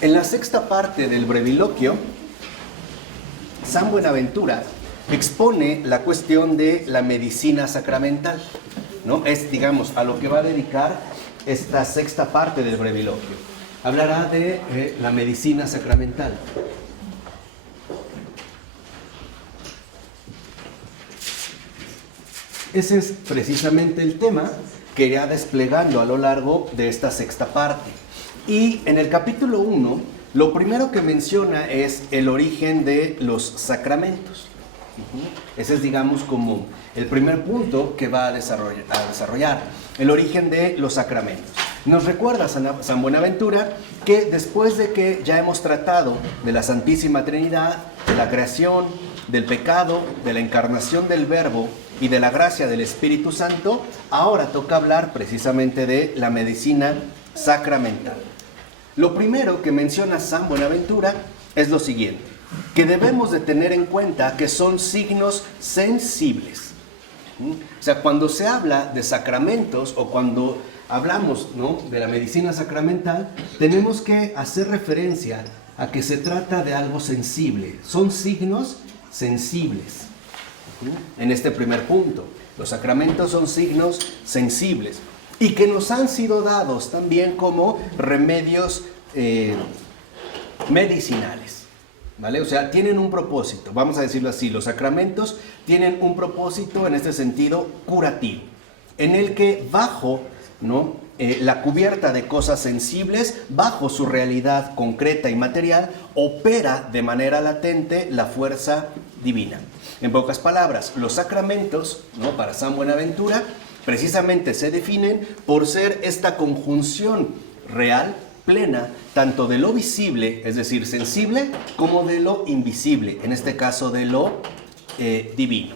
En la sexta parte del breviloquio, San Buenaventura expone la cuestión de la medicina sacramental, ¿no? Es, digamos, a lo que va a dedicar esta sexta parte del breviloquio. Hablará de la medicina sacramental. Ese es precisamente el tema que irá desplegando a lo largo de esta sexta parte. Y en el capítulo 1, lo primero que menciona es el origen de los sacramentos. Ese es, digamos, como el primer punto que va a desarrollar, el origen de los sacramentos. Nos recuerda San Buenaventura que después de que ya hemos tratado de la Santísima Trinidad, de la creación, del pecado, de la encarnación del Verbo y de la gracia del Espíritu Santo, ahora toca hablar precisamente de la medicina sacramental. Lo primero que menciona San Buenaventura es lo siguiente, que debemos de tener en cuenta que son signos sensibles. O sea, cuando se habla de sacramentos o cuando hablamos, ¿no?, de la medicina sacramental, tenemos que hacer referencia a que se trata de algo sensible. Son signos sensibles. En este primer punto, los sacramentos son signos sensibles y que nos han sido dados también como remedios medicinales, ¿vale? O sea, tienen un propósito, vamos a decirlo así, los sacramentos tienen un propósito en este sentido curativo, en el que bajo, ¿no?, la cubierta de cosas sensibles, bajo su realidad concreta y material, opera de manera latente la fuerza divina. En pocas palabras, los sacramentos, ¿no?, para San Buenaventura, precisamente se definen por ser esta conjunción real, plena, tanto de lo visible, es decir, sensible, como de lo invisible, en este caso de lo divino.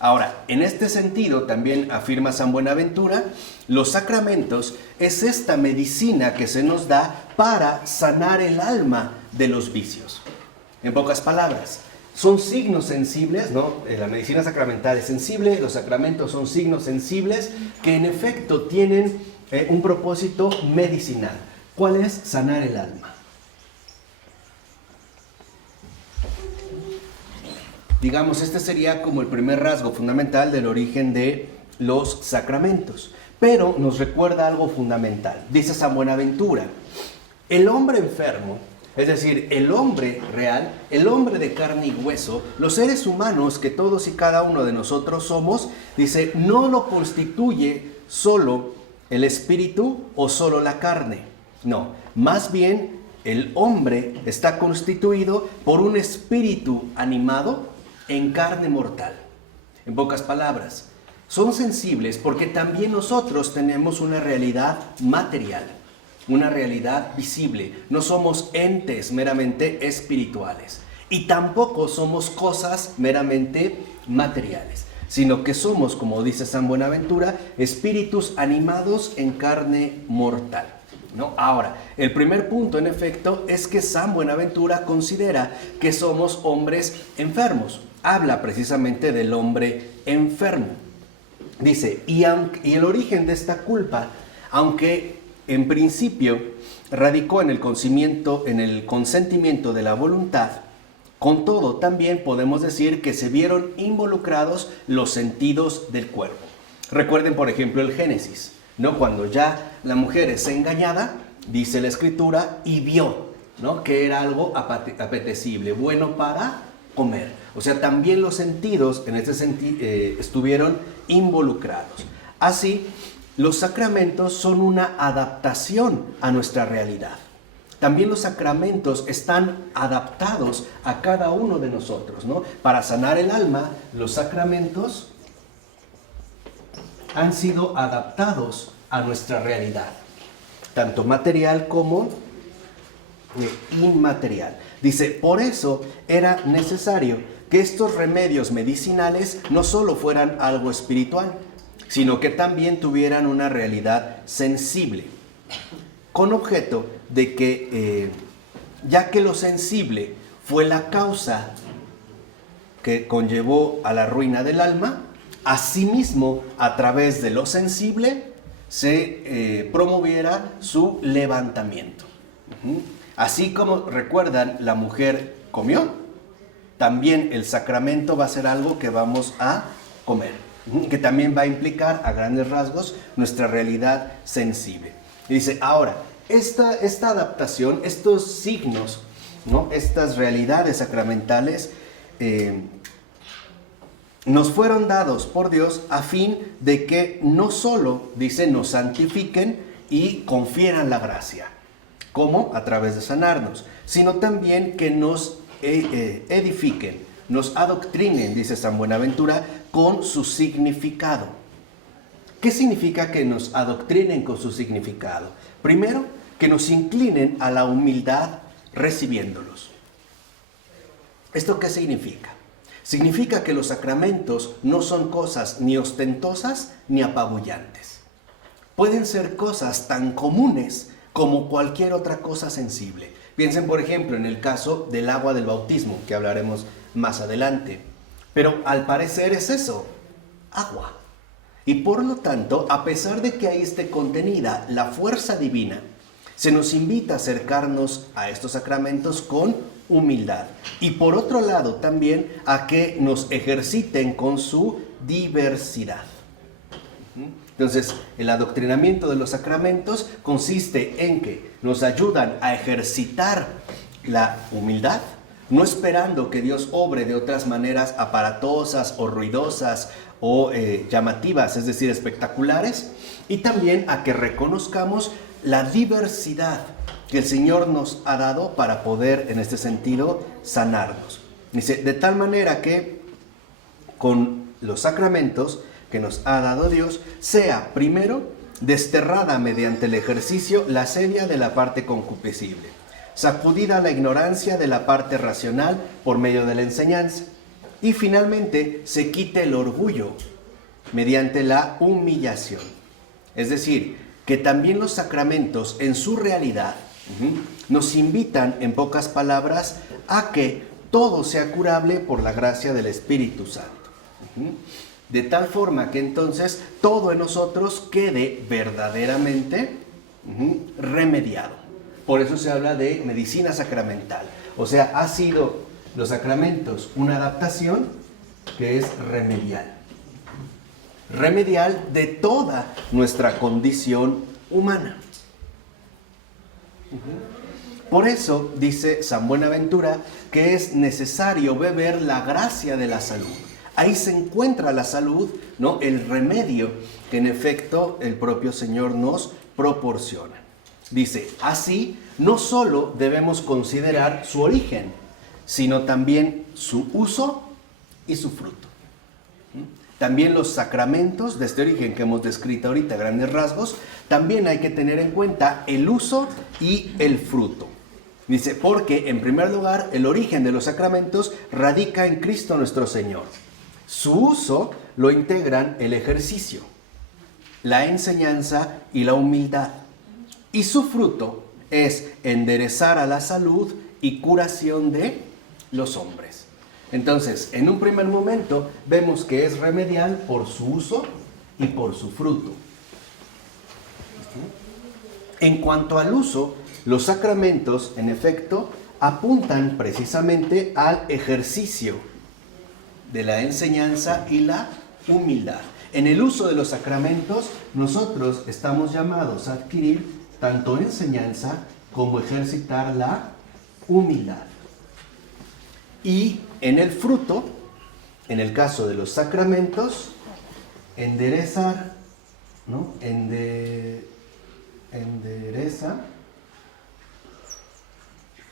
Ahora, en este sentido, también afirma San Buenaventura, los sacramentos es esta medicina que se nos da para sanar el alma de los vicios. En pocas palabras, son signos sensibles, ¿no? La medicina sacramental es sensible, los sacramentos son signos sensibles que en efecto tienen un propósito medicinal. ¿Cuál es? Sanar el alma. Digamos, este sería como el primer rasgo fundamental del origen de los sacramentos. Pero nos recuerda algo fundamental. Dice San Buenaventura, el hombre enfermo, es decir, el hombre real, el hombre de carne y hueso, los seres humanos que todos y cada uno de nosotros somos, dice, no lo constituye solo el espíritu o solo la carne. No, más bien el hombre está constituido por un espíritu animado en carne mortal. En pocas palabras, son sensibles porque también nosotros tenemos una realidad material, una realidad visible. No somos entes meramente espirituales y tampoco somos cosas meramente materiales, sino que somos, como dice San Buenaventura, espíritus animados en carne mortal, ¿no? Ahora, el primer punto, en efecto, es que San Buenaventura considera que somos hombres enfermos. Habla precisamente del hombre enfermo. Dice, y el origen de esta culpa, aunque en principio radicó en el consentimiento de la voluntad, con todo también podemos decir que se vieron involucrados los sentidos del cuerpo. Recuerden, por ejemplo, el Génesis, ¿no? Cuando ya la mujer es engañada, dice la Escritura, y vio, ¿no?, que era algo apetecible, bueno para comer. O sea, también los sentidos en este sentido estuvieron involucrados. Así, los sacramentos son una adaptación a nuestra realidad. También los sacramentos están adaptados a cada uno de nosotros, ¿no? Para sanar el alma, los sacramentos han sido adaptados a nuestra realidad, tanto material como inmaterial. Dice, por eso era necesario que estos remedios medicinales no solo fueran algo espiritual, sino que también tuvieran una realidad sensible, con objeto de que, ya que lo sensible fue la causa que conllevó a la ruina del alma, asimismo, a través de lo sensible, se promoviera su levantamiento. Así como recuerdan, la mujer comió, también el sacramento va a ser algo que vamos a comer, que también va a implicar a grandes rasgos nuestra realidad sensible. Y dice, ahora, esta adaptación, estos signos, ¿no? Estas realidades sacramentales nos fueron dados por Dios a fin de que no solo, dice, nos santifiquen y confieran la gracia, como a través de sanarnos, sino también que nos edifiquen, nos adoctrinen, dice San Buenaventura, con su significado. ¿Qué significa que nos adoctrinen con su significado? Primero, que nos inclinen a la humildad recibiéndolos. ¿Esto qué significa? Significa que los sacramentos no son cosas ni ostentosas ni apabullantes. Pueden ser cosas tan comunes como cualquier otra cosa sensible. Piensen, por ejemplo, en el caso del agua del bautismo, que hablaremos más adelante. Pero al parecer es eso, agua. Y por lo tanto, a pesar de que ahí esté contenida la fuerza divina, se nos invita a acercarnos a estos sacramentos con humildad. Y por otro lado también a que nos ejerciten con su diversidad. Entonces, el adoctrinamiento de los sacramentos consiste en que nos ayudan a ejercitar la humildad, no esperando que Dios obre de otras maneras aparatosas o ruidosas o llamativas, es decir, espectaculares, y también a que reconozcamos la diversidad que el Señor nos ha dado para poder, en este sentido, sanarnos. Dice, de tal manera que con los sacramentos que nos ha dado Dios, sea primero desterrada mediante el ejercicio la sedia de la parte concupiscible, sacudida la ignorancia de la parte racional por medio de la enseñanza, y finalmente se quite el orgullo mediante la humillación. Es decir, que también los sacramentos en su realidad nos invitan, en pocas palabras, a que todo sea curable por la gracia del Espíritu Santo. De tal forma que entonces todo en nosotros quede verdaderamente remediado. Por eso se habla de medicina sacramental. O sea, ha sido los sacramentos una adaptación que es remedial. Remedial de toda nuestra condición humana. Por eso dice San Buenaventura que es necesario beber la gracia de la salud. Ahí se encuentra la salud, ¿no? El remedio que en efecto el propio Señor nos proporciona. Dice, así no solo debemos considerar su origen, sino también su uso y su fruto. También los sacramentos de este origen que hemos descrito ahorita a grandes rasgos, también hay que tener en cuenta el uso y el fruto. Dice, porque en primer lugar el origen de los sacramentos radica en Cristo nuestro Señor. Su uso lo integran el ejercicio, la enseñanza y la humildad. Y su fruto es enderezar a la salud y curación de los hombres. Entonces, en un primer momento vemos que es remedial por su uso y por su fruto. En cuanto al uso, los sacramentos, en efecto, apuntan precisamente al ejercicio de la enseñanza y la humildad. En el uso de los sacramentos, nosotros estamos llamados a adquirir tanto enseñanza como ejercitar la humildad. Y en el fruto, en el caso de los sacramentos, enderezar, ¿no? Endereza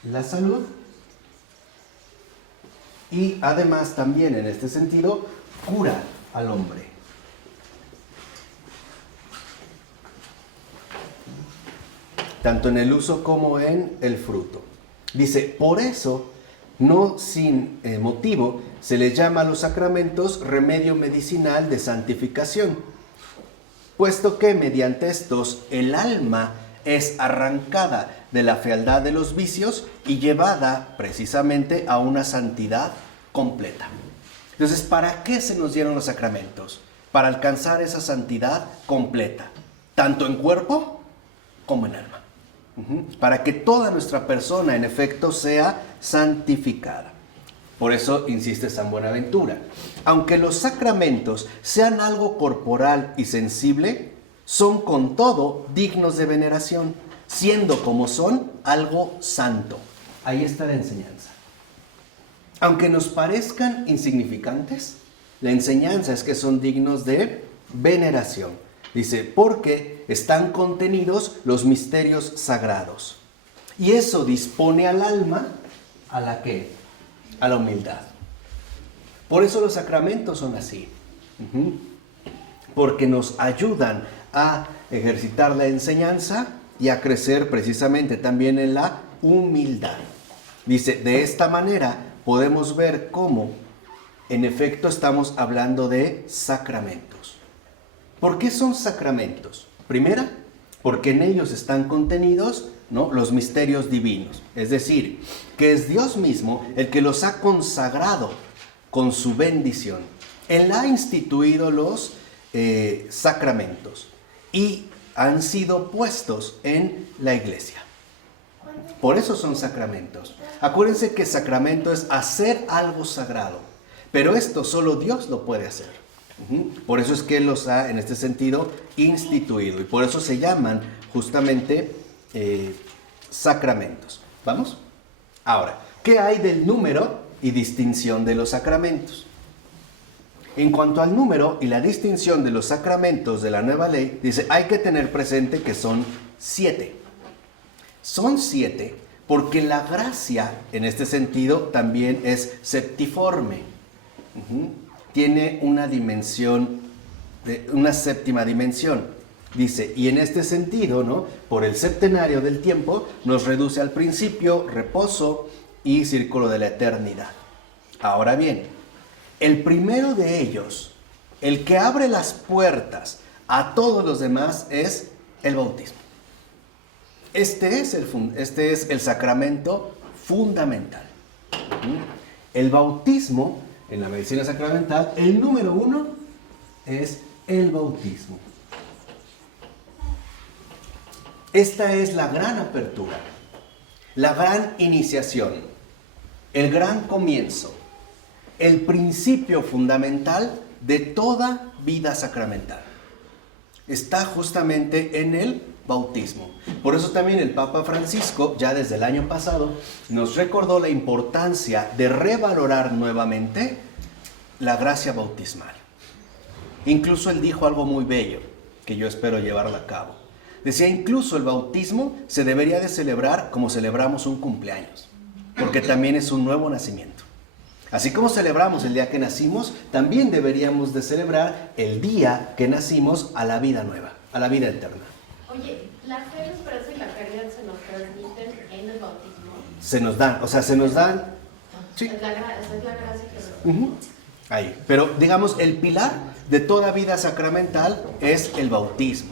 la salud y además también en este sentido cura al hombre. Tanto en el uso como en el fruto. Dice, por eso, no sin motivo, se les llama a los sacramentos remedio medicinal de santificación, puesto que mediante estos el alma es arrancada de la fealdad de los vicios y llevada precisamente a una santidad completa. Entonces, ¿para qué se nos dieron los sacramentos? Para alcanzar esa santidad completa, tanto en cuerpo como en alma. para que toda nuestra persona, en efecto, sea santificada. Por eso insiste San Buenaventura. Aunque los sacramentos sean algo corporal y sensible, son con todo dignos de veneración, siendo como son algo santo. Ahí está la enseñanza. Aunque nos parezcan insignificantes, la enseñanza es que son dignos de veneración. Dice, porque están contenidos los misterios sagrados. Y eso dispone al alma, ¿a la qué? A la humildad. Por eso los sacramentos son así. Porque nos ayudan a ejercitar la enseñanza y a crecer precisamente también en la humildad. Dice, de esta manera podemos ver cómo, en efecto, estamos hablando de sacramentos. ¿Por qué son sacramentos? Primera, porque en ellos están contenidos, ¿no?, los misterios divinos. Es decir, que es Dios mismo el que los ha consagrado con su bendición. Él ha instituido los sacramentos y han sido puestos en la iglesia. Por eso son sacramentos. Acuérdense que sacramento es hacer algo sagrado, pero esto solo Dios lo puede hacer. Por eso es que Él los ha, en este sentido, instituido. Y por eso se llaman justamente sacramentos. ¿Vamos? Ahora, ¿qué hay del número y distinción de los sacramentos? En cuanto al número y la distinción de los sacramentos de la nueva ley, dice, hay que tener presente que son 7. Son 7 porque la gracia, en este sentido, también es septiforme. Tiene una dimensión, una séptima dimensión. Dice, y en este sentido, ¿no?, por el septenario del tiempo, nos reduce al principio, reposo y círculo de la eternidad. Ahora bien, el primero de ellos, el que abre las puertas a todos los demás, es el bautismo. Este es el sacramento fundamental. El bautismo, en la medicina sacramental, el número 1 es el bautismo. Esta es la gran apertura, la gran iniciación, el gran comienzo, el principio fundamental de toda vida sacramental. Está justamente en el bautismo. Por eso también el Papa Francisco, ya desde el año pasado, nos recordó la importancia de revalorar nuevamente la gracia bautismal. Incluso él dijo algo muy bello, que yo espero llevarlo a cabo. Decía, incluso el bautismo se debería de celebrar como celebramos un cumpleaños, porque también es un nuevo nacimiento. Así como celebramos el día que nacimos, también deberíamos de celebrar el día que nacimos a la vida nueva, a la vida eterna. Oye, ¿la fe, la esperanza y la caridad se nos transmiten en el bautismo? Se nos dan, se nos dan... Sí. Es la gracia que nos... Ahí. Pero, digamos, el pilar de toda vida sacramental es el bautismo.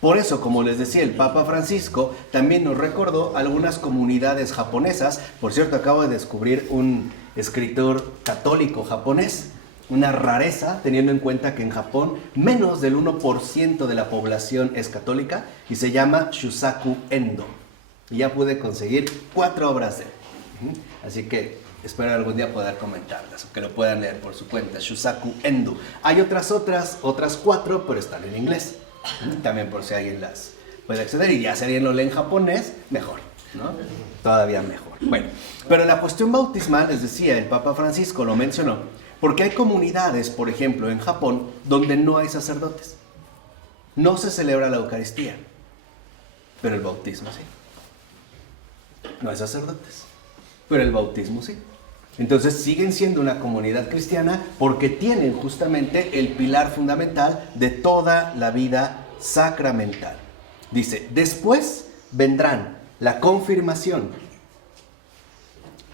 Por eso, como les decía, el Papa Francisco también nos recordó algunas comunidades japonesas. Por cierto, acabo de descubrir un escritor católico japonés, una rareza, teniendo en cuenta que en Japón menos del 1% de la población es católica, y se llama Shusaku Endo. Y ya pude conseguir 4 obras de él. Así que espero algún día poder comentarlas, o que lo puedan leer por su cuenta, Shusaku Endo. Hay otras 4, pero están en inglés. También por si alguien las puede acceder, y ya si alguien lo lee en japonés, mejor, ¿no? Todavía mejor. Bueno, pero la cuestión bautismal, les decía, el Papa Francisco lo mencionó, porque hay comunidades, por ejemplo, en Japón, donde no hay sacerdotes. No se celebra la Eucaristía, pero el bautismo sí. No hay sacerdotes, pero el bautismo sí. Entonces siguen siendo una comunidad cristiana porque tienen justamente el pilar fundamental de toda la vida sacramental. Dice, después vendrán la confirmación,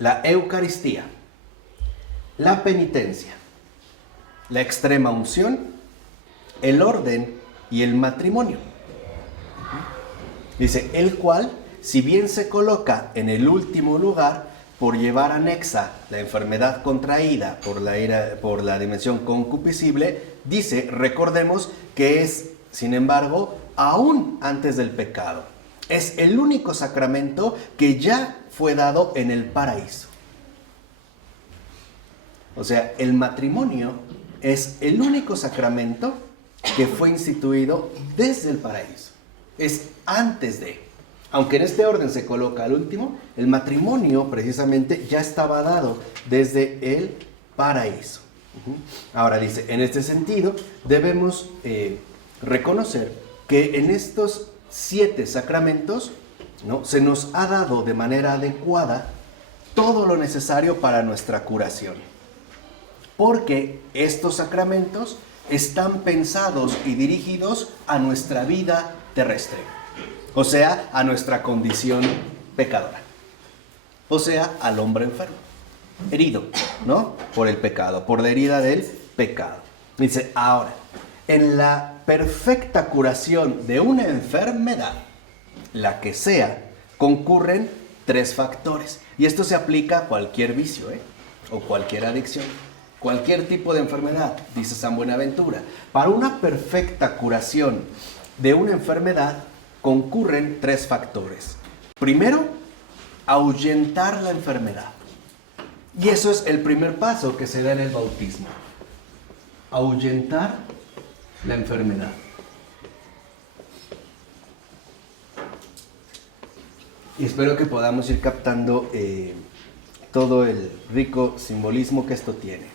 la Eucaristía, la penitencia, la extrema unción, el orden y el matrimonio. Dice, el cual, si bien se coloca en el último lugar, por llevar anexa la enfermedad contraída por la dimensión concupiscible, dice, recordemos que es, sin embargo, aún antes del pecado. Es el único sacramento que ya fue dado en el paraíso. O sea, el matrimonio es el único sacramento que fue instituido desde el paraíso. Es antes de. Aunque en este orden se coloca al último, el matrimonio precisamente ya estaba dado desde el paraíso. Ahora dice, en este sentido debemos reconocer que en estos 7 sacramentos, ¿no?, se nos ha dado de manera adecuada todo lo necesario para nuestra curación. Porque estos sacramentos están pensados y dirigidos a nuestra vida terrestre. O sea, a nuestra condición pecadora. O sea, al hombre enfermo, herido, ¿no?, por el pecado, por la herida del pecado. Dice, ahora, en la perfecta curación de una enfermedad, la que sea, concurren 3 factores. Y esto se aplica a cualquier vicio, o cualquier adicción. Cualquier tipo de enfermedad, dice San Buenaventura. Para una perfecta curación de una enfermedad concurren 3 factores. Primero, ahuyentar la enfermedad. Y eso es el primer paso que se da en el bautismo. Ahuyentar la enfermedad. Y espero que podamos ir captando todo el rico simbolismo que esto tiene.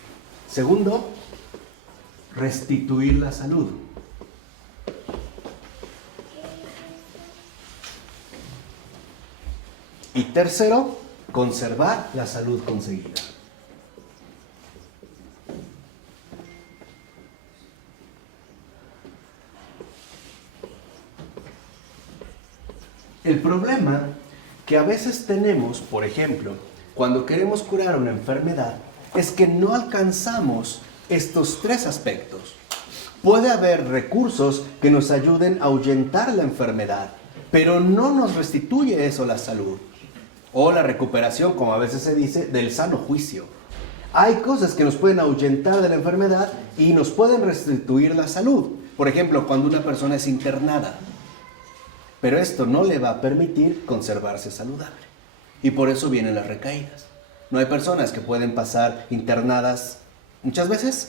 Segundo, restituir la salud. Y tercero, conservar la salud conseguida. El problema que a veces tenemos, por ejemplo, cuando queremos curar una enfermedad, es que no alcanzamos estos 3 aspectos. Puede haber recursos que nos ayuden a ahuyentar la enfermedad, pero no nos restituye eso la salud. O la recuperación, como a veces se dice, del sano juicio. Hay cosas que nos pueden ahuyentar de la enfermedad y nos pueden restituir la salud. Por ejemplo, cuando una persona es internada. Pero esto no le va a permitir conservarse saludable. Y por eso vienen las recaídas. No hay personas que pueden pasar internadas muchas veces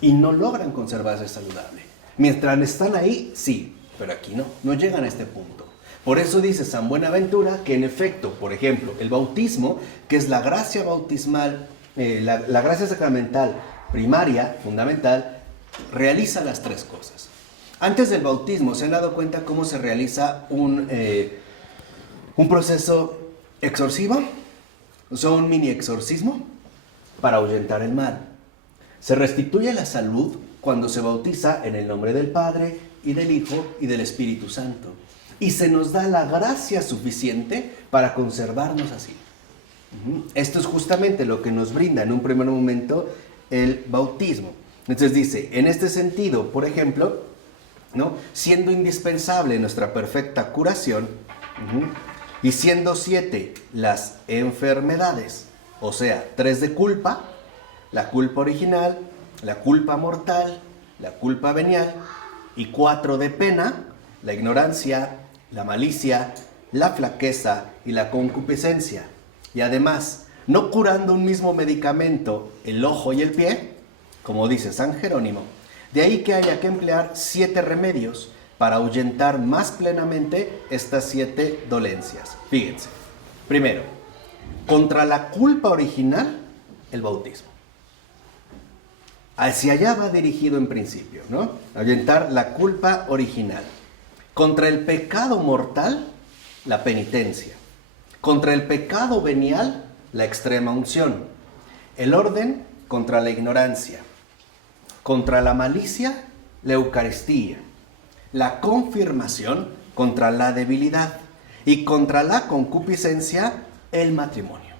y no logran conservarse saludable. Mientras están ahí, sí, pero aquí no llegan a este punto. Por eso dice San Buenaventura que en efecto, por ejemplo, el bautismo, que es la gracia bautismal, la gracia sacramental primaria, fundamental, realiza las 3 cosas. Antes del bautismo, ¿se han dado cuenta cómo se realiza un proceso exorcivo? O sea, un mini exorcismo para ahuyentar el mal. Se restituye la salud cuando se bautiza en el nombre del Padre y del Hijo y del Espíritu Santo. Y se nos da la gracia suficiente para conservarnos así. Esto es justamente lo que nos brinda en un primer momento el bautismo. Entonces dice, en este sentido, por ejemplo, ¿no?, siendo indispensable nuestra perfecta curación, y siendo 7 las enfermedades, o sea, 3 de culpa, la culpa original, la culpa mortal, la culpa venial, y 4 de pena, la ignorancia, la malicia, la flaqueza y la concupiscencia. Y además, no curando un mismo medicamento el ojo y el pie, como dice San Jerónimo, de ahí que haya que emplear 7 remedios para ahuyentar más plenamente estas 7 dolencias. Fíjense, primero, contra la culpa original, el bautismo. Hacia allá va dirigido en principio, ¿no? Ahuyentar la culpa original. Contra el pecado mortal, la penitencia. Contra el pecado venial, la extrema unción. El orden, contra la ignorancia. Contra la malicia, la Eucaristía. La confirmación, contra la debilidad. Y contra la concupiscencia, el matrimonio.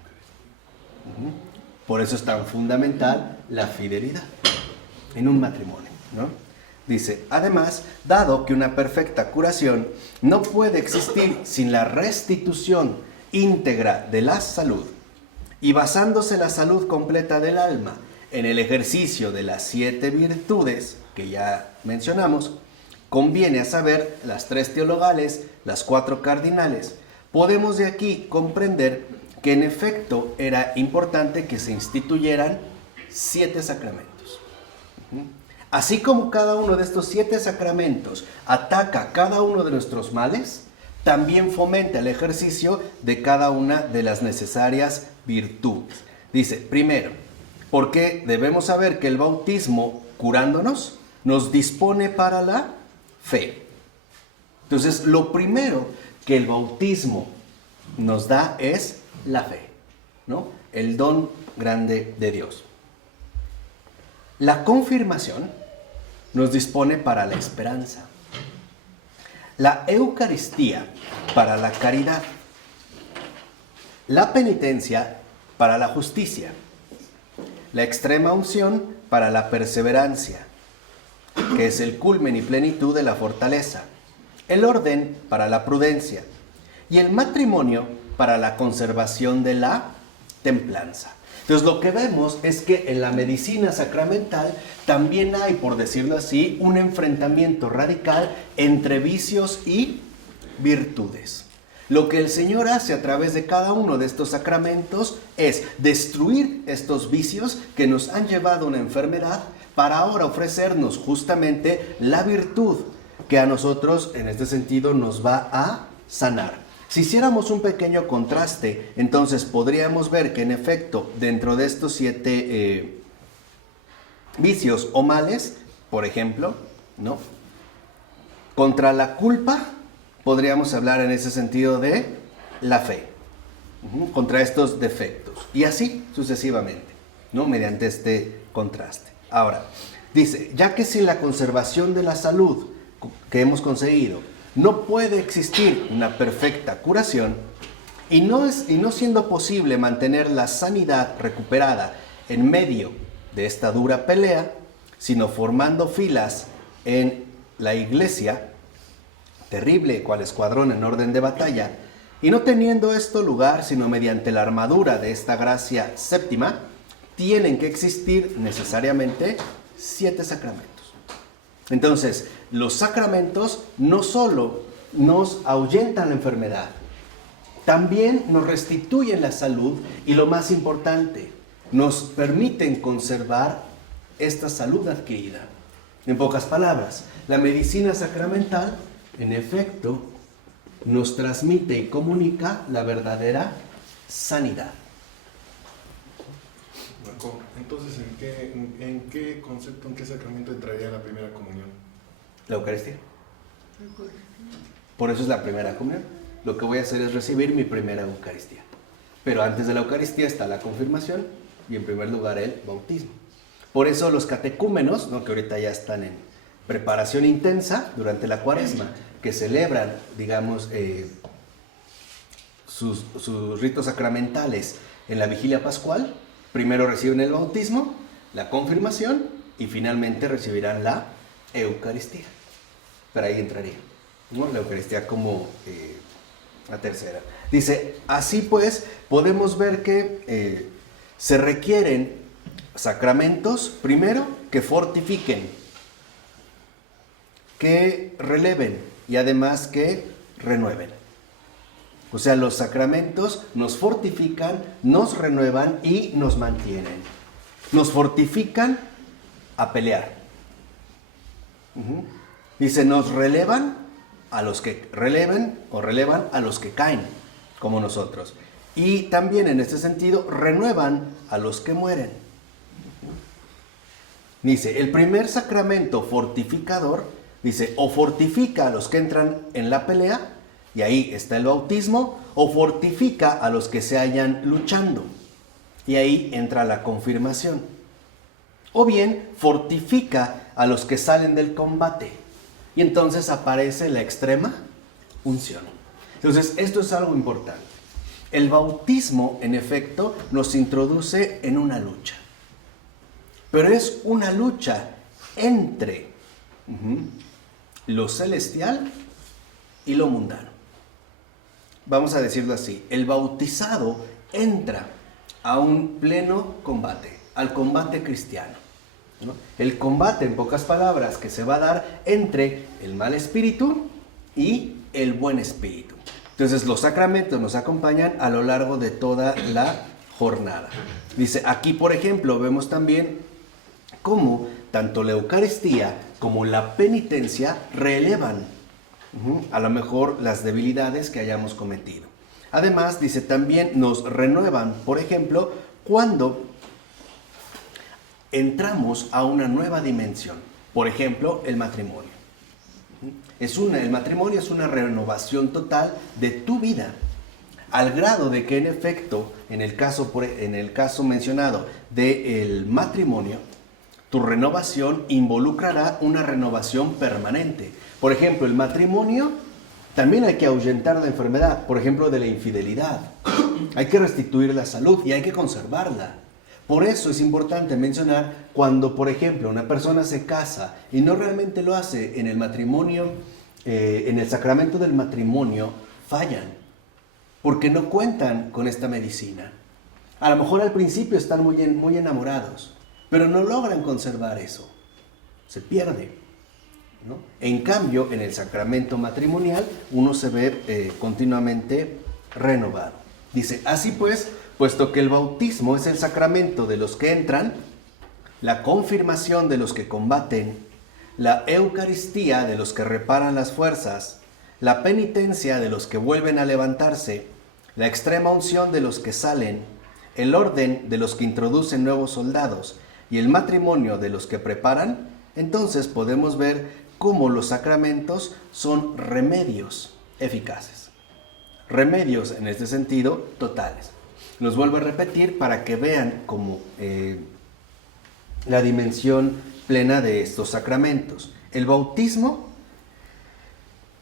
Por eso es tan fundamental la fidelidad en un matrimonio, ¿no? Dice, además, dado que una perfecta curación no puede existir sin la restitución íntegra de la salud, y basándose la salud completa del alma en el ejercicio de las 7 virtudes que ya mencionamos, conviene a saber las 3 teologales, las 4 cardinales. Podemos de aquí comprender que en efecto era importante que se instituyeran 7 sacramentos. Así como cada uno de estos 7 sacramentos ataca cada uno de nuestros males, también fomenta el ejercicio de cada una de las necesarias virtudes. Dice, primero, porque debemos saber que el bautismo, curándonos, nos dispone para la fe. Entonces, lo primero que el bautismo nos da es la fe, ¿no? El don grande de Dios. La confirmación nos dispone para la esperanza. La Eucaristía para la caridad. La penitencia para la justicia. La extrema unción para la perseverancia, que es el culmen y plenitud de la fortaleza. El orden para la prudencia. Y el matrimonio para la conservación de la templanza. Entonces lo que vemos es que en la medicina sacramental también hay, por decirlo así, un enfrentamiento radical entre vicios y virtudes. Lo que el Señor hace a través de cada uno de estos sacramentos es destruir estos vicios que nos han llevado a una enfermedad para ahora ofrecernos justamente la virtud que a nosotros en este sentido nos va a sanar. Si hiciéramos un pequeño contraste, entonces podríamos ver que en efecto dentro de estos 7 vicios o males, por ejemplo, ¿no? Contra la culpa podríamos hablar en ese sentido de la fe, contra estos defectos, y así sucesivamente, ¿no? Mediante este contraste. Ahora, dice, ya que sin la conservación de la salud que hemos conseguido, no puede existir una perfecta curación y no siendo posible mantener la sanidad recuperada en medio de esta dura pelea, sino formando filas en la iglesia, terrible cual escuadrón en orden de batalla, y no teniendo esto lugar sino mediante la armadura de esta gracia séptima, tienen que existir necesariamente 7 sacramentos. Entonces, los sacramentos no solo nos ahuyentan la enfermedad, también nos restituyen la salud y lo más importante, nos permiten conservar esta salud adquirida. En pocas palabras, la medicina sacramental, en efecto, nos transmite y comunica la verdadera sanidad. Marco, entonces, ¿en qué concepto, en qué sacramento entraría la primera comunión? La Eucaristía. Por eso es la primera comunión. Lo que voy a hacer es recibir mi primera Eucaristía. Pero antes de la Eucaristía está la confirmación y en primer lugar el bautismo. Por eso los catecúmenos, ¿no? Que ahorita ya están en preparación intensa durante la Cuaresma, que celebran, digamos, sus ritos sacramentales en la vigilia pascual, primero reciben el bautismo, la confirmación y finalmente recibirán la Eucaristía. Pero ahí entraría, ¿no? La Eucaristía como la tercera. Dice, así pues, podemos ver que se requieren sacramentos, primero, que fortifiquen, que releven y además que renueven. O sea, los sacramentos nos fortifican, nos renuevan y nos mantienen. Nos fortifican a pelear. Dice, nos relevan a los que relevan a los que caen, como nosotros. Y también en este sentido, renuevan a los que mueren. Dice, el primer sacramento fortificador, dice, o fortifica a los que entran en la pelea, y ahí está el bautismo, o fortifica a los que se hallan luchando, y ahí entra la confirmación. O bien, fortifica a los que salen del combate, y entonces aparece la extrema unción. Entonces, esto es algo importante. El bautismo, en efecto, nos introduce en una lucha. Pero es una lucha entre lo celestial y lo mundano. Vamos a decirlo así, el bautizado entra a un pleno combate, al combate cristiano. ¿no? El combate, en pocas palabras, que se va a dar entre el mal espíritu y el buen espíritu. Entonces los sacramentos nos acompañan a lo largo de toda la jornada. Dice, aquí por ejemplo vemos también cómo tanto la Eucaristía como la penitencia relevan a lo mejor las debilidades que hayamos cometido. Además, dice, también nos renuevan, por ejemplo, cuando entramos a una nueva dimensión. Por ejemplo, el matrimonio. El matrimonio es una renovación total de tu vida, al grado de que en efecto, en el caso mencionado del matrimonio, tu renovación involucrará una renovación permanente. Por ejemplo, el matrimonio también hay que ahuyentar la enfermedad, por ejemplo, de la infidelidad. Hay que restituir la salud y hay que conservarla. Por eso es importante mencionar cuando, por ejemplo, una persona se casa y no realmente lo hace en el matrimonio, en el sacramento del matrimonio, fallan, porque no cuentan con esta medicina. A lo mejor al principio están muy enamorados, pero no logran conservar eso. Se pierde, ¿no? En cambio, en el sacramento matrimonial, uno se ve continuamente renovado. Dice, así pues, puesto que el bautismo es el sacramento de los que entran, la confirmación de los que combaten, la Eucaristía de los que reparan las fuerzas, la penitencia de los que vuelven a levantarse, la extrema unción de los que salen, el orden de los que introducen nuevos soldados y el matrimonio de los que preparan, entonces podemos ver cómo los sacramentos son remedios eficaces. Remedios en este sentido totales. Los vuelvo a repetir para que vean como la dimensión plena de estos sacramentos. El bautismo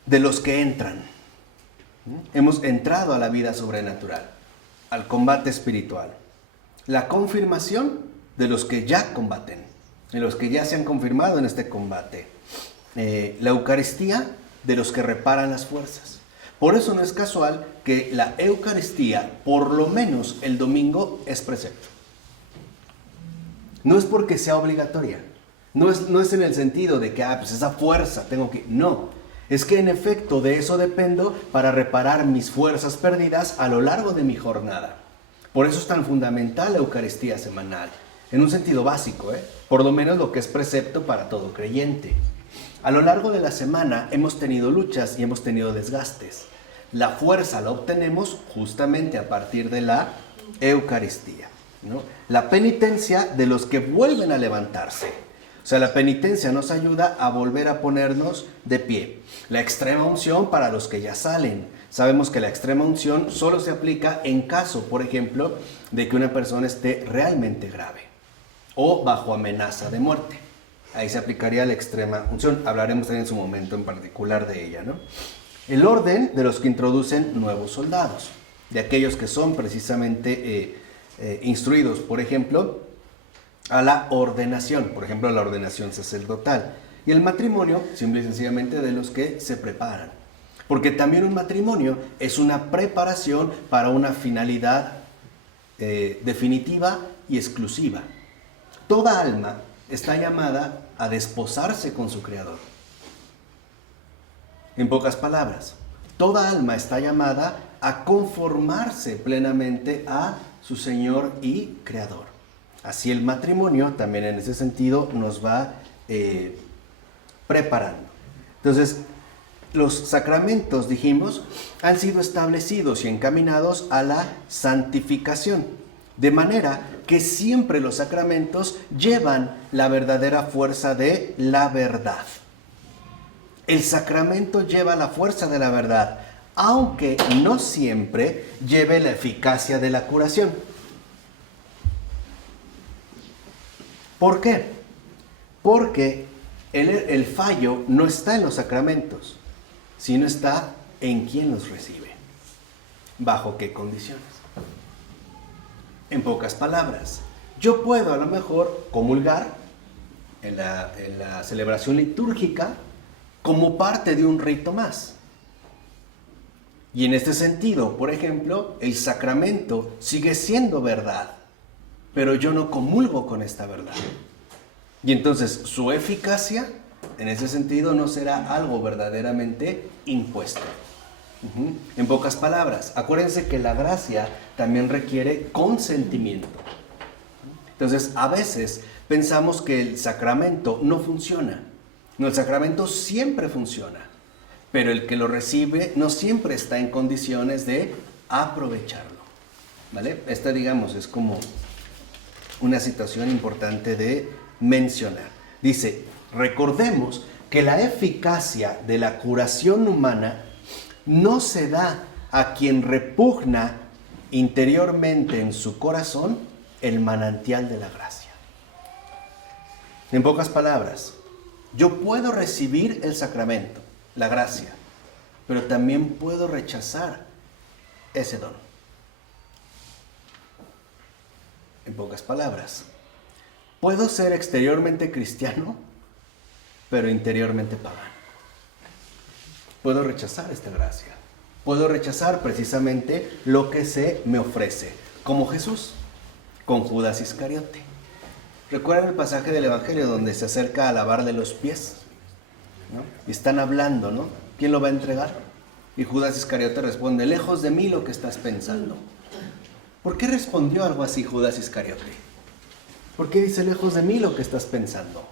de los que entran. Hemos entrado a la vida sobrenatural, al combate espiritual. La confirmación de los que ya combaten, de los que ya se han confirmado en este combate. La Eucaristía de los que reparan las fuerzas. Por eso no es casual que la Eucaristía, por lo menos el domingo, es precepto. No es porque sea obligatoria. No es en el sentido de que, pues esa fuerza tengo que... No, es que en efecto de eso dependo para reparar mis fuerzas perdidas a lo largo de mi jornada. Por eso es tan fundamental la Eucaristía semanal. En un sentido básico, por lo menos lo que es precepto para todo creyente. A lo largo de la semana hemos tenido luchas y hemos tenido desgastes. La fuerza la obtenemos justamente a partir de la Eucaristía, ¿no? La penitencia de los que vuelven a levantarse. O sea, la penitencia nos ayuda a volver a ponernos de pie. La extrema unción para los que ya salen. Sabemos que la extrema unción solo se aplica en caso, por ejemplo, de que una persona esté realmente grave o bajo amenaza de muerte. Ahí se aplicaría la extrema unción. Hablaremos también en su momento en particular de ella, ¿no? El orden de los que introducen nuevos soldados, de aquellos que son precisamente instruidos, por ejemplo, a la ordenación, por ejemplo, a la ordenación sacerdotal. Y el matrimonio, simple y sencillamente, de los que se preparan. Porque también un matrimonio es una preparación para una finalidad definitiva y exclusiva. Toda alma está llamada a desposarse con su Creador. En pocas palabras, toda alma está llamada a conformarse plenamente a su Señor y Creador. Así el matrimonio también en ese sentido nos va preparando. Entonces, los sacramentos, dijimos, han sido establecidos y encaminados a la santificación, de manera que siempre los sacramentos llevan la verdadera fuerza de la verdad. El sacramento lleva la fuerza de la verdad, aunque no siempre lleve la eficacia de la curación. ¿Por qué? Porque el fallo no está en los sacramentos, sino está en quien los recibe. ¿Bajo qué condiciones? En pocas palabras, yo puedo a lo mejor comulgar en la celebración litúrgica como parte de un rito más. Y en este sentido, por ejemplo, el sacramento sigue siendo verdad, pero yo no comulgo con esta verdad. Y entonces su eficacia, en ese sentido, no será algo verdaderamente impuesto. En pocas palabras, acuérdense que la gracia también requiere consentimiento. Entonces, a veces pensamos que el sacramento no funciona. No, el sacramento siempre funciona, pero el que lo recibe no siempre está en condiciones de aprovecharlo. ¿Vale? Esta, digamos, es como una situación importante de mencionar. Dice, recordemos que la eficacia de la curación humana no se da a quien repugna interiormente en su corazón el manantial de la gracia. En pocas palabras, yo puedo recibir el sacramento, la gracia, pero también puedo rechazar ese don. En pocas palabras, puedo ser exteriormente cristiano, pero interiormente pagano. Puedo rechazar esta gracia. Puedo rechazar precisamente lo que se me ofrece, como Jesús, con Judas Iscariote. ¿Recuerdan el pasaje del Evangelio donde se acerca a lavarle los pies? ¿No? Y están hablando, ¿no? ¿Quién lo va a entregar? Y Judas Iscariote responde, lejos de mí lo que estás pensando. ¿Por qué respondió algo así Judas Iscariote? ¿Por qué dice lejos de mí lo que estás pensando?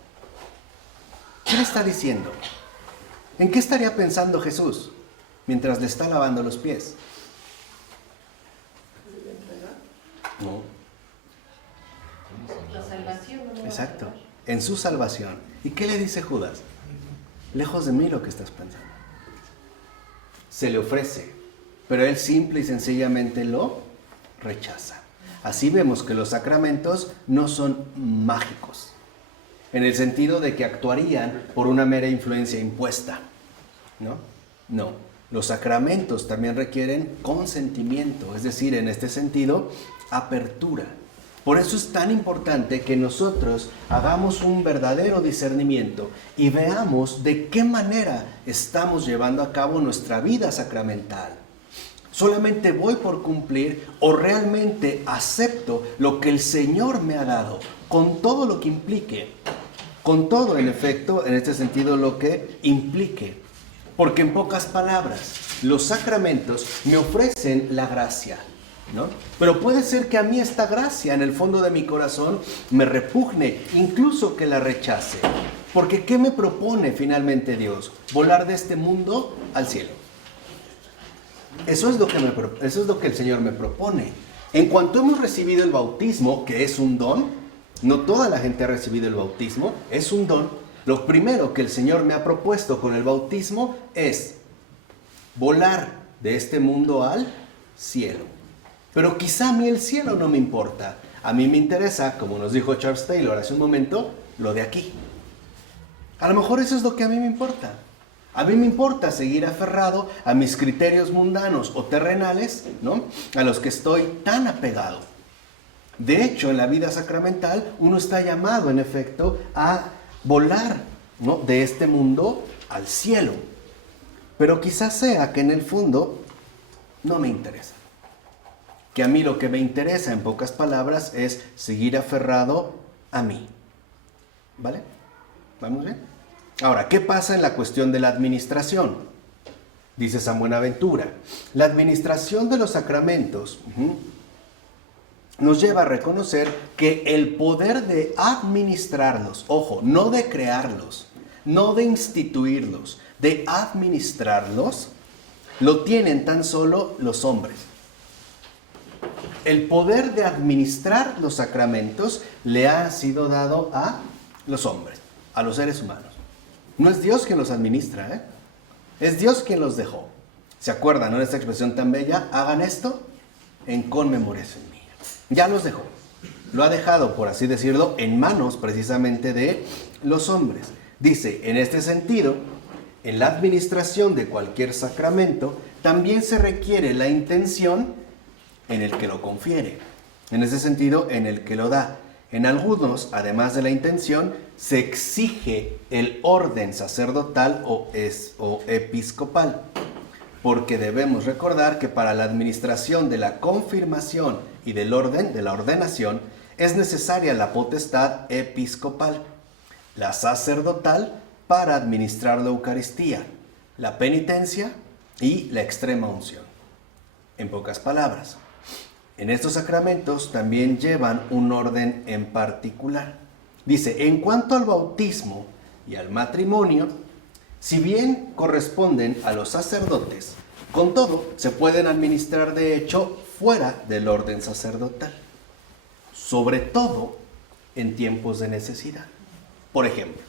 ¿Qué le está diciendo? ¿En qué estaría pensando Jesús mientras le está lavando los pies? No. La salvación. ¿No? Exacto, en su salvación. ¿Y qué le dice Judas? Lejos de mí lo que estás pensando. Se le ofrece, pero él simple y sencillamente lo rechaza. Así vemos que los sacramentos no son mágicos, en el sentido de que actuarían por una mera influencia impuesta. ¿No? No. Los sacramentos también requieren consentimiento, es decir, en este sentido, apertura. Por eso es tan importante que nosotros hagamos un verdadero discernimiento y veamos de qué manera estamos llevando a cabo nuestra vida sacramental. ¿Solamente voy por cumplir o realmente acepto lo que el Señor me ha dado, con todo lo que implique? Con todo, en efecto, en este sentido, lo que implique. Porque en pocas palabras, los sacramentos me ofrecen la gracia, ¿no? Pero puede ser que a mí esta gracia en el fondo de mi corazón me repugne, incluso que la rechace. Porque ¿qué me propone finalmente Dios? Volar de este mundo al cielo. Eso es lo que el Señor me propone. En cuanto hemos recibido el bautismo, que es un don, no toda la gente ha recibido el bautismo, es un don. Lo primero que el Señor me ha propuesto con el bautismo es volar de este mundo al cielo. Pero quizá a mí el cielo no me importa. A mí me interesa, como nos dijo Charles Taylor hace un momento, lo de aquí. A lo mejor eso es lo que a mí me importa. A mí me importa seguir aferrado a mis criterios mundanos o terrenales, ¿no? A los que estoy tan apegado. De hecho, en la vida sacramental uno está llamado, en efecto, a volar, ¿no?, de este mundo al cielo. Pero quizás sea que en el fondo no me interesa. Que a mí lo que me interesa, en pocas palabras, es seguir aferrado a mí. ¿Vale? ¿Vamos bien? Ahora, ¿qué pasa en la cuestión de la administración? Dice San Buenaventura, la administración de los sacramentos nos lleva a reconocer que el poder de administrarlos, ojo, no de crearlos, no de instituirlos, de administrarlos, lo tienen tan solo los hombres. El poder de administrar los sacramentos le ha sido dado a los hombres, a los seres humanos. No es Dios quien los administra, ¿eh? Es Dios quien los dejó. ¿Se acuerdan, no, de esta expresión tan bella? Hagan esto en conmemoración mía. Ya los dejó. Lo ha dejado, por así decirlo, en manos precisamente de los hombres. Dice, en este sentido, en la administración de cualquier sacramento, también se requiere la intención en el que lo confiere. En ese sentido, en el que lo da. En algunos, además de la intención, se exige el orden sacerdotal o episcopal. Porque debemos recordar que para la administración de la confirmación y del orden, de la ordenación, es necesaria la potestad episcopal. la sacerdotal para administrar la Eucaristía, la penitencia y la extrema unción. En pocas palabras, en estos sacramentos también llevan un orden en particular. Dice, en cuanto al bautismo y al matrimonio, si bien corresponden a los sacerdotes, con todo se pueden administrar de hecho fuera del orden sacerdotal, sobre todo en tiempos de necesidad. Por ejemplo,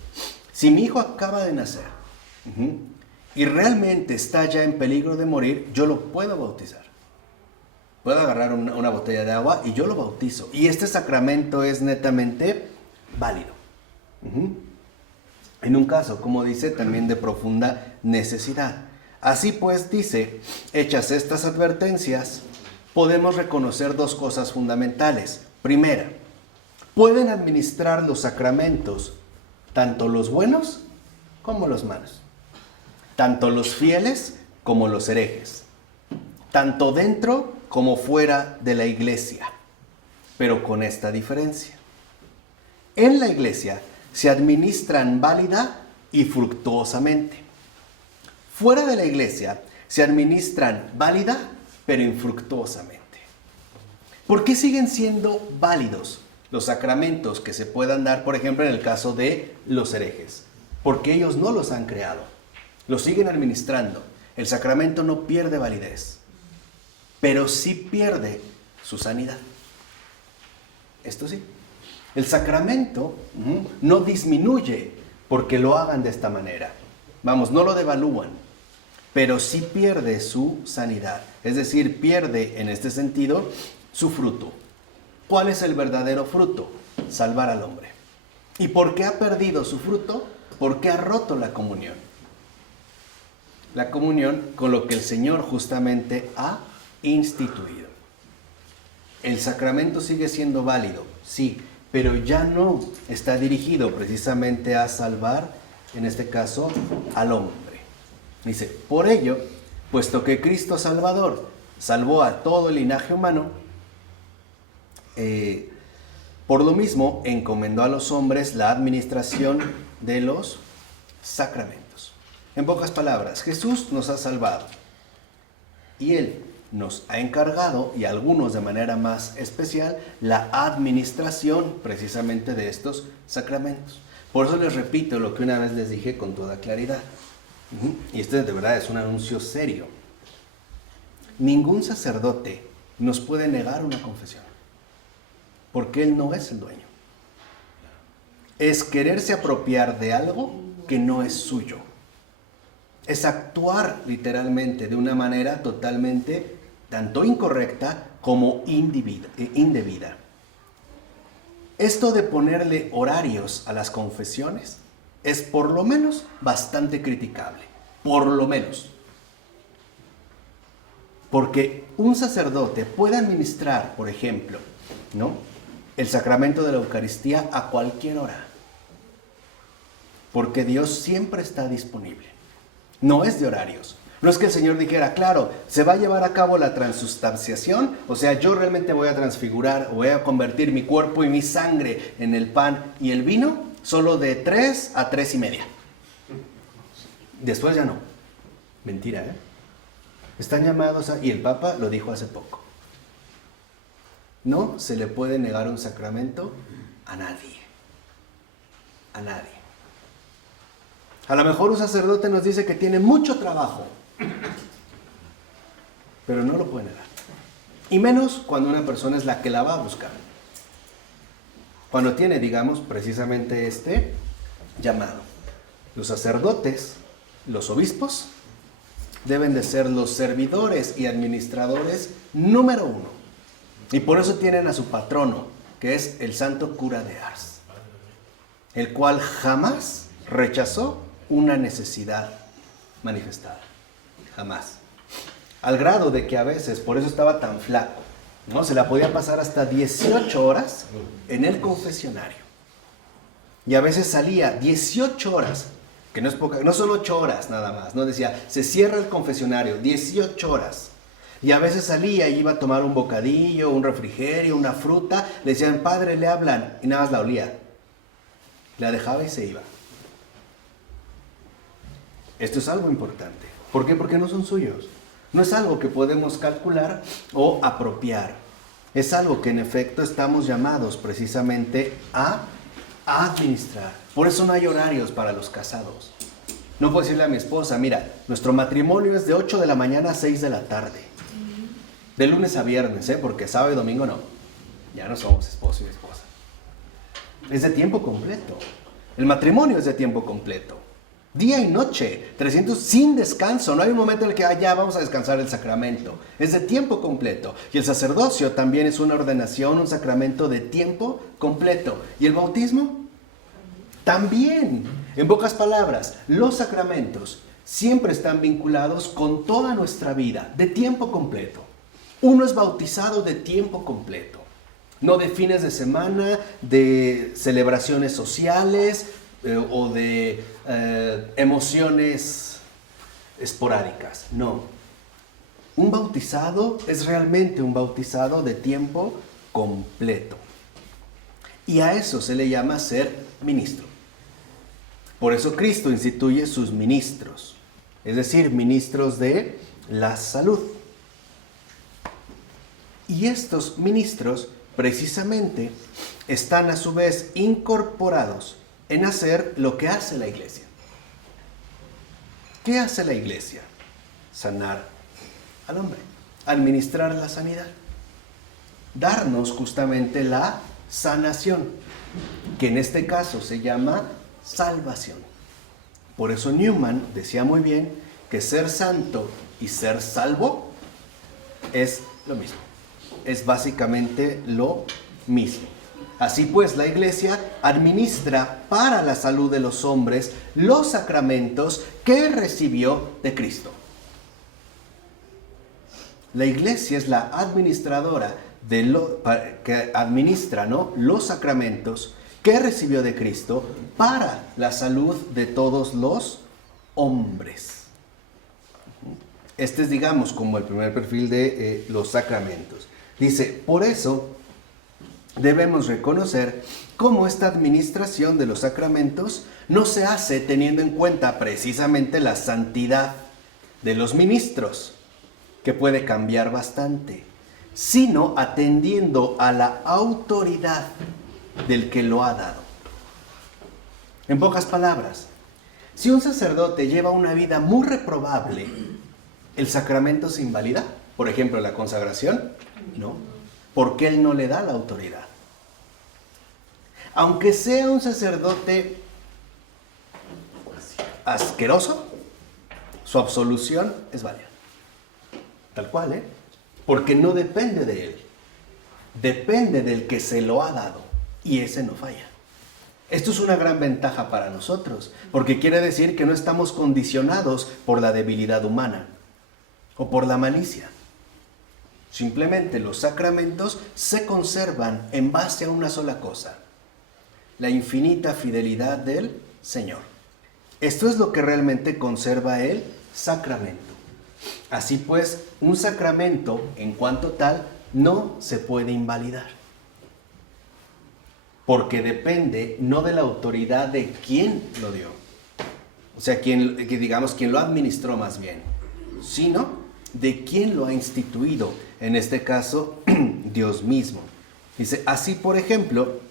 si mi hijo acaba de nacer y realmente está ya en peligro de morir, yo lo puedo bautizar. Puedo agarrar una botella de agua y yo lo bautizo. Y este sacramento es netamente válido. En un caso, como dice, también de profunda necesidad. Así pues, dice, hechas estas advertencias, podemos reconocer dos cosas fundamentales. Primera, pueden administrar los sacramentos tanto los buenos como los malos, tanto los fieles como los herejes, tanto dentro como fuera de la iglesia, pero con esta diferencia. En la iglesia se administran válida y fructuosamente. Fuera de la iglesia se administran válida pero infructuosamente. ¿Por qué siguen siendo válidos los sacramentos que se puedan dar, por ejemplo, en el caso de los herejes? Porque ellos no los han creado, los siguen administrando. El sacramento no pierde validez, pero sí pierde su sanidad. Esto sí. El sacramento no disminuye porque lo hagan de esta manera. Vamos, no lo devalúan, pero sí pierde su sanidad. Es decir, pierde en este sentido su fruto. ¿Cuál es el verdadero fruto? Salvar al hombre. ¿Y por qué ha perdido su fruto? Porque ha roto la comunión. La comunión con lo que el Señor justamente ha instituido. El sacramento sigue siendo válido, sí, pero ya no está dirigido precisamente a salvar, en este caso, al hombre. Dice, por ello, puesto que Cristo Salvador salvó a todo el linaje humano, por lo mismo encomendó a los hombres la administración de los sacramentos. En pocas palabras, Jesús nos ha salvado y Él nos ha encargado, y algunos de manera más especial, la administración precisamente de estos sacramentos. Por eso les repito lo que una vez les dije con toda claridad. Y este de verdad es un anuncio serio. Ningún sacerdote nos puede negar una confesión, porque él no es el dueño. Es quererse apropiar de algo que no es suyo. Es actuar literalmente de una manera totalmente tanto incorrecta como indebida. Esto de ponerle horarios a las confesiones es por lo menos bastante criticable. Por lo menos. Porque un sacerdote puede administrar, por ejemplo, ¿no?, el sacramento de la Eucaristía a cualquier hora. Porque Dios siempre está disponible. No es de horarios. No es que el Señor dijera, claro, se va a llevar a cabo la transustanciación, o sea, yo realmente voy a transfigurar, voy a convertir mi cuerpo y mi sangre en el pan y el vino, solo de 3 a 3:30. Después ya no. Mentira, ¿eh? Están llamados y el Papa lo dijo hace poco. No se le puede negar un sacramento a nadie. A nadie. A lo mejor un sacerdote nos dice que tiene mucho trabajo, pero no lo puede negar. Y menos cuando una persona es la que la va a buscar. Cuando tiene, digamos, precisamente este llamado. Los sacerdotes, los obispos, deben de ser los servidores y administradores número 1. Y por eso tienen a su patrono, que es el santo cura de Ars, el cual jamás rechazó una necesidad manifestada. Jamás. Al grado de que a veces, por eso estaba tan flaco, ¿no? Se la podía pasar hasta 18 horas en el confesionario. Y a veces salía 18 horas, que no es poca, no son 8 horas nada más, ¿no? Decía, se cierra el confesionario, 18 horas. Y a veces salía y iba a tomar un bocadillo, un refrigerio, una fruta. Le decían, padre, le hablan, y nada más la olía. La dejaba y se iba. Esto es algo importante. ¿Por qué? Porque no son suyos. No es algo que podemos calcular o apropiar. Es algo que en efecto estamos llamados precisamente a administrar. Por eso no hay horarios para los casados. No puedo decirle a mi esposa, mira, nuestro matrimonio es de 8 de la mañana a 6 de la tarde. De lunes a viernes, porque sábado y domingo no. Ya no somos esposo y esposa. Es de tiempo completo. El matrimonio es de tiempo completo. Día y noche, 300 sin descanso. No hay un momento en el que ya vamos a descansar el sacramento. Es de tiempo completo. Y el sacerdocio también es una ordenación, un sacramento de tiempo completo. ¿Y el bautismo? También. En pocas palabras, los sacramentos siempre están vinculados con toda nuestra vida, de tiempo completo. Uno es bautizado de tiempo completo. No de fines de semana, de celebraciones sociales o de emociones esporádicas. No. Un bautizado es realmente un bautizado de tiempo completo. Y a eso se le llama ser ministro. Por eso Cristo instituye sus ministros, es decir, ministros de la salud. Y estos ministros precisamente están a su vez incorporados en hacer lo que hace la iglesia. ¿Qué hace la iglesia? Sanar al hombre, administrar la sanidad, darnos justamente la sanación, que en este caso se llama salvación. Por eso Newman decía muy bien que ser santo y ser salvo es lo mismo. Es básicamente lo mismo. Así pues, la iglesia administra para la salud de los hombres los sacramentos que recibió de Cristo. La iglesia es la administradora que administra, ¿no?, los sacramentos que recibió de Cristo para la salud de todos los hombres. Este es, digamos, como el primer perfil de los sacramentos. Dice, por eso debemos reconocer cómo esta administración de los sacramentos no se hace teniendo en cuenta precisamente la santidad de los ministros, que puede cambiar bastante, sino atendiendo a la autoridad del que lo ha dado. En pocas palabras, si un sacerdote lleva una vida muy reprobable, ¿el sacramento se invalida? Por ejemplo, la consagración, no, porque él no le da la autoridad. Aunque sea un sacerdote asqueroso, su absolución es válida. Tal cual, porque no depende de él, depende del que se lo ha dado, y ese no falla. Esto es una gran ventaja para nosotros, porque quiere decir que no estamos condicionados por la debilidad humana o por la malicia. Simplemente los sacramentos se conservan en base a una sola cosa: la infinita fidelidad del Señor. Esto es lo que realmente conserva el sacramento. Así pues, un sacramento, en cuanto tal, no se puede invalidar, porque depende no de la autoridad de quien lo dio, o sea, quien lo administró más bien, sino de quien lo ha instituido, en este caso, Dios mismo. Dice, así por ejemplo,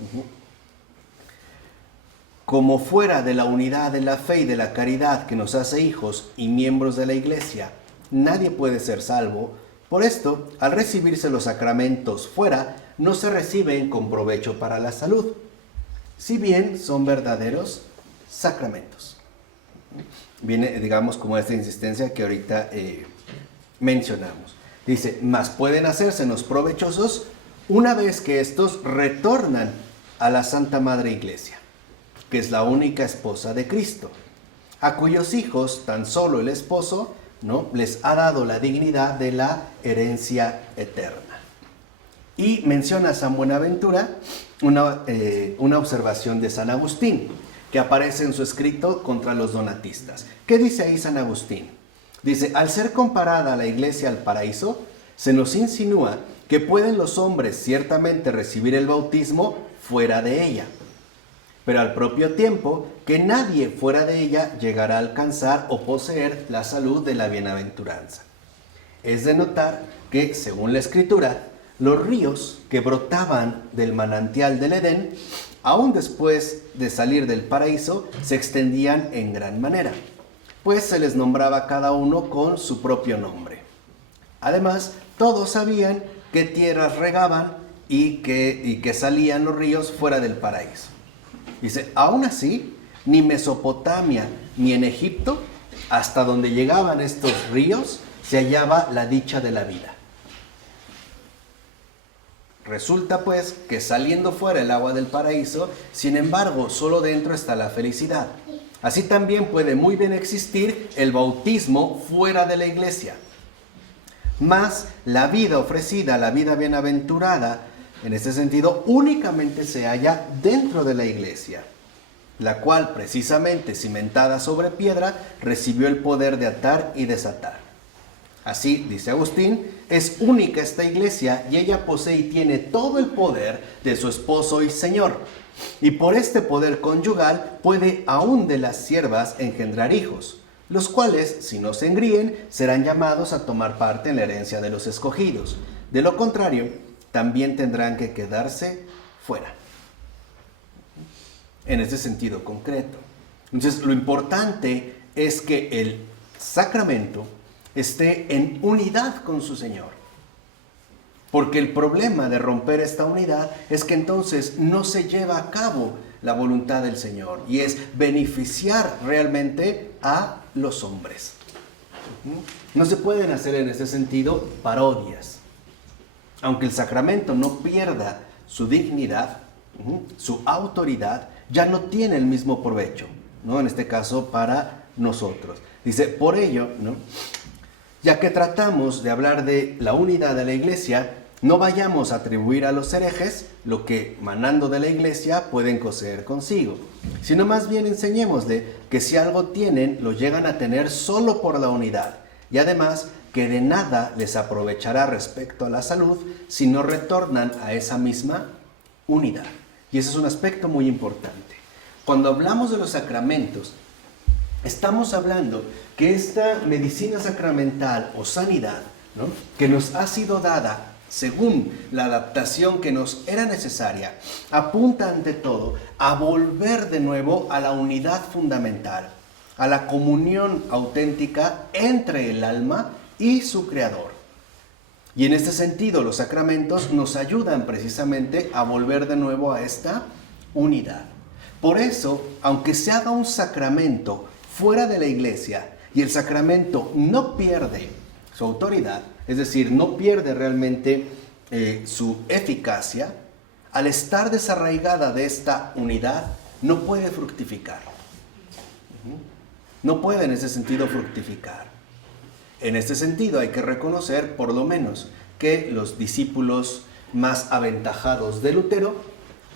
como fuera de la unidad de la fe y de la caridad que nos hace hijos y miembros de la iglesia, nadie puede ser salvo. Por esto, al recibirse los sacramentos fuera, no se reciben con provecho para la salud, si bien son verdaderos sacramentos. Viene, digamos, como esta insistencia que ahorita mencionamos. Dice, mas pueden hacérsenos provechosos una vez que estos retornan a la Santa Madre Iglesia, que es la única esposa de Cristo, a cuyos hijos tan solo el esposo, ¿no?, les ha dado la dignidad de la herencia eterna. Y menciona a San Buenaventura una observación de San Agustín, que aparece en su escrito contra los donatistas. ¿Qué dice ahí San Agustín? Dice, al ser comparada la iglesia al paraíso, se nos insinúa que pueden los hombres ciertamente recibir el bautismo fuera de ella, pero al propio tiempo que nadie fuera de ella llegará a alcanzar o poseer la salud de la bienaventuranza. Es de notar que, según la Escritura, los ríos que brotaban del manantial del Edén, aún después de salir del paraíso, se extendían en gran manera, pues se les nombraba cada uno con su propio nombre. Además, todos sabían qué tierras regaban y que salían los ríos fuera del paraíso. Dice, aún así, ni Mesopotamia ni en Egipto, hasta donde llegaban estos ríos, se hallaba la dicha de la vida. Resulta pues que saliendo fuera el agua del paraíso, sin embargo, solo dentro está la felicidad. Así también puede muy bien existir el bautismo fuera de la iglesia. Mas la vida ofrecida, la vida bienaventurada, en este sentido, únicamente se halla dentro de la iglesia, la cual, precisamente cimentada sobre piedra, recibió el poder de atar y desatar. Así, dice Agustín, es única esta iglesia y ella posee y tiene todo el poder de su esposo y señor. Y por este poder conyugal puede aún de las siervas engendrar hijos, los cuales, si no se engríen, serán llamados a tomar parte en la herencia de los escogidos. De lo contrario, también tendrán que quedarse fuera. En este sentido concreto. Entonces, lo importante es que el sacramento esté en unidad con su Señor. Porque el problema de romper esta unidad es que entonces no se lleva a cabo la voluntad del Señor y es beneficiar realmente a los hombres. No se pueden hacer en ese sentido parodias. Aunque el sacramento no pierda su dignidad, su autoridad, ya no tiene el mismo provecho, ¿no? En este caso para nosotros. Dice, por ello, ¿no?, ya que tratamos de hablar de la unidad de la iglesia, no vayamos a atribuir a los herejes lo que, manando de la iglesia, pueden poseer consigo, sino más bien enseñémosle que si algo tienen, lo llegan a tener solo por la unidad, y además que de nada les aprovechará respecto a la salud si no retornan a esa misma unidad. Y ese es un aspecto muy importante. Cuando hablamos de los sacramentos, estamos hablando que esta medicina sacramental o sanidad, ¿no?, que nos ha sido dada según la adaptación que nos era necesaria, apunta ante todo a volver de nuevo a la unidad fundamental, a la comunión auténtica entre el alma y su Creador. Y en este sentido, los sacramentos nos ayudan precisamente a volver de nuevo a esta unidad. Por eso, aunque se haga un sacramento fuera de la iglesia y el sacramento no pierde su autoridad, es decir, no pierde realmente su eficacia, al estar desarraigada de esta unidad, no puede fructificar. No puede en ese sentido fructificar. En este sentido hay que reconocer, por lo menos, que los discípulos más aventajados de Lutero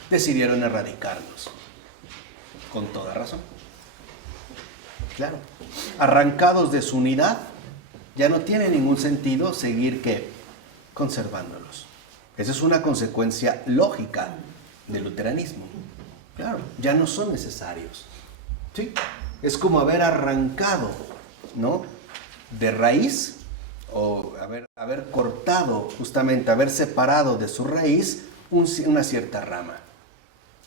decidieron erradicarlos. Con toda razón. Claro. Arrancados de su unidad, ya no tiene ningún sentido seguir ¿qué? Conservándolos. Esa es una consecuencia lógica del luteranismo. Claro, ya no son necesarios. ¿Sí? Es como haber arrancado, ¿no?, de raíz, o haber cortado, justamente haber separado de su raíz una cierta rama.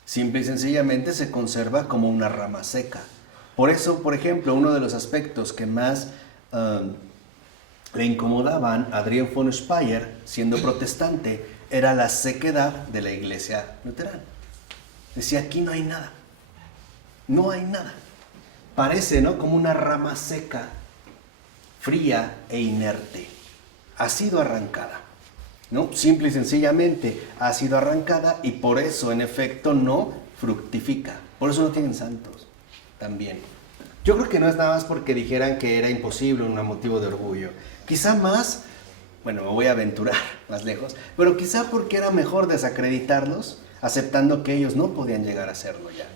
Simple y sencillamente se conserva como una rama seca. Por eso, por ejemplo, uno de los aspectos que más le incomodaban a Adrián von Speyer, siendo protestante, era la sequedad de la iglesia luterana. Decía, aquí no hay nada. No hay nada. Parece, ¿no?, como una rama seca, fría e inerte. Ha sido arrancada, ¿no? Simple y sencillamente ha sido arrancada y por eso, en efecto, no fructifica. Por eso no tienen santos también. Yo creo que no es nada más porque dijeran que era imposible, un motivo de orgullo. Quizá más, bueno, me voy a aventurar más lejos, pero quizá porque era mejor desacreditarlos, aceptando que ellos no podían llegar a hacerlo ya.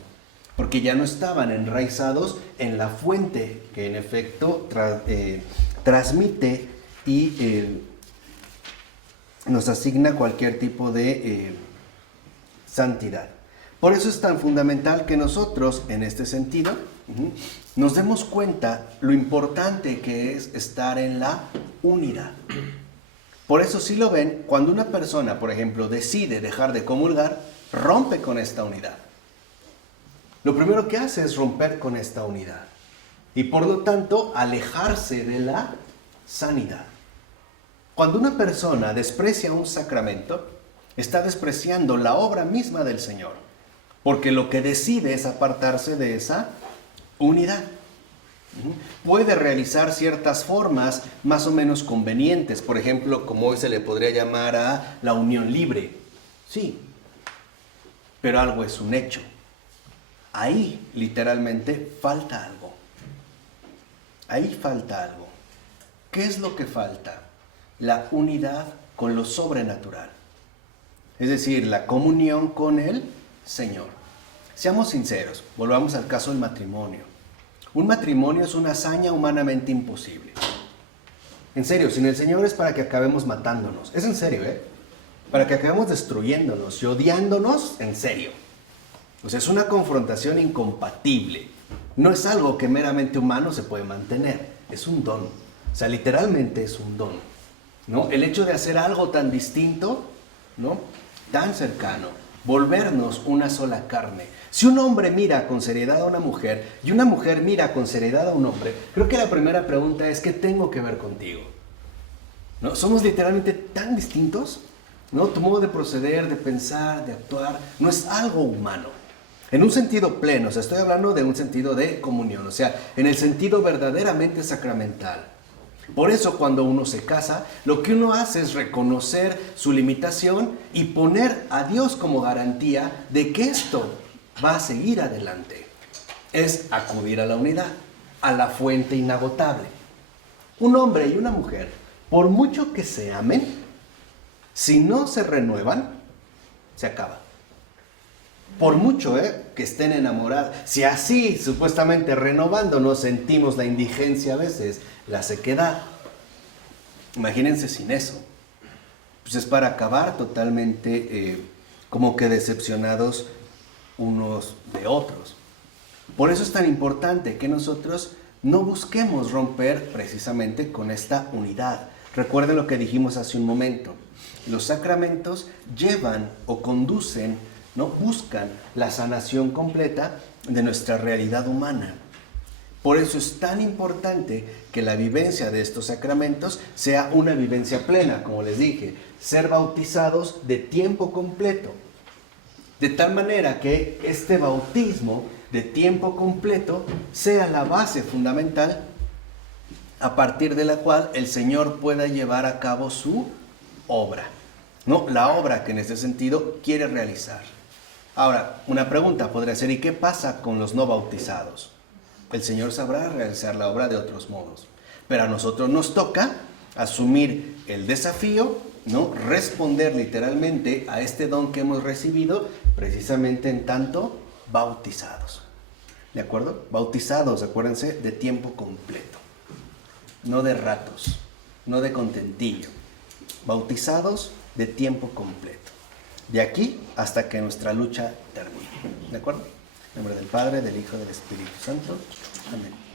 Porque ya no estaban enraizados en la fuente que en efecto transmite y nos asigna cualquier tipo de santidad. Por eso es tan fundamental que nosotros, en este sentido, nos demos cuenta lo importante que es estar en la unidad. Por eso, si lo ven, cuando una persona, por ejemplo, decide dejar de comulgar, rompe con esta unidad. Lo primero que hace es romper con esta unidad y, por lo tanto, alejarse de la sanidad. Cuando una persona desprecia un sacramento, está despreciando la obra misma del Señor, porque lo que decide es apartarse de esa unidad. Puede realizar ciertas formas más o menos convenientes, por ejemplo, como hoy se le podría llamar a la unión libre. Sí, pero algo es un hecho. Ahí, literalmente, falta algo. Ahí falta algo. ¿Qué es lo que falta? La unidad con lo sobrenatural. Es decir, la comunión con el Señor. Seamos sinceros, volvamos al caso del matrimonio. Un matrimonio es una hazaña humanamente imposible. En serio, sin el Señor es para que acabemos matándonos. Es en serio, para que acabemos destruyéndonos y odiándonos en serio. O sea, es una confrontación incompatible. No es algo que meramente humano se puede mantener. Es un don. O sea, literalmente es un don, ¿no? El hecho de hacer algo tan distinto, ¿no? Tan cercano, volvernos una sola carne. Si un hombre mira con seriedad a una mujer y una mujer mira con seriedad a un hombre, creo que la primera pregunta es: ¿qué tengo que ver contigo? ¿No? Somos literalmente tan distintos, ¿no? Tu modo de proceder, de pensar, de actuar, no es algo humano. En un sentido pleno, o sea, estoy hablando de un sentido de comunión, o sea, en el sentido verdaderamente sacramental. Por eso, cuando uno se casa, lo que uno hace es reconocer su limitación y poner a Dios como garantía de que esto va a seguir adelante. Es acudir a la unidad, a la fuente inagotable. Un hombre y una mujer, por mucho que se amen, si no se renuevan, se acaba. Por mucho que estén enamorados, si así supuestamente renovándonos sentimos la indigencia a veces, la sequedad, imagínense sin eso. Pues es para acabar totalmente como que decepcionados unos de otros. Por eso es tan importante que nosotros no busquemos romper precisamente con esta unidad. Recuerden lo que dijimos hace un momento. Los sacramentos llevan o conducen, ¿no? Buscan la sanación completa de nuestra realidad humana. Por eso es tan importante que la vivencia de estos sacramentos sea una vivencia plena, como les dije, ser bautizados de tiempo completo. De tal manera que este bautismo de tiempo completo sea la base fundamental a partir de la cual el Señor pueda llevar a cabo su obra, ¿no? La obra que en este sentido quiere realizar. Ahora, una pregunta podría ser: ¿y qué pasa con los no bautizados? El Señor sabrá realizar la obra de otros modos, pero a nosotros nos toca asumir el desafío, ¿no? Responder literalmente a este don que hemos recibido, precisamente en tanto bautizados. ¿De acuerdo? Bautizados, acuérdense, de tiempo completo, no de ratos, no de contentillo. Bautizados de tiempo completo. De aquí hasta que nuestra lucha termine. ¿De acuerdo? En nombre del Padre, del Hijo y del Espíritu Santo. Amén.